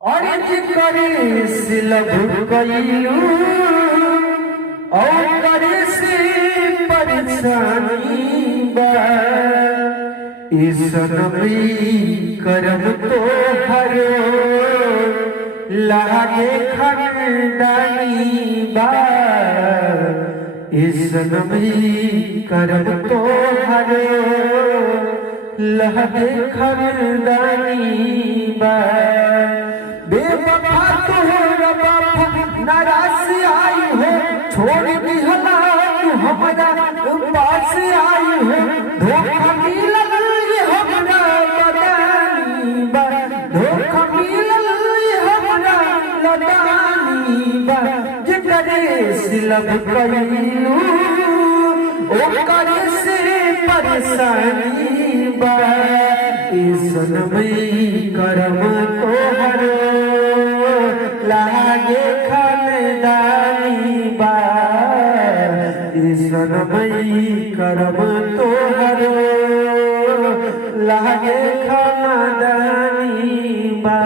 और करे सिलब कइलू और करे से परेशानी बा इसनमी करम तो हरो लागे खंडानी बा इसनमी करम तो हरो लागे खंडानी बा बेवफा तो हो रबा नाराज आई हो छोड़ दिहला तू हमरा पास आई हो धोखा मिलल हमरा लदानी बा धोखा मिलल हमरा लदानी बा जेकरे सिलब कइलू ओकरे से परेशानी बा इसनमी करम तोहर लागे खानदानी बा इसनमी करम तोहर लागे खानदानी बा।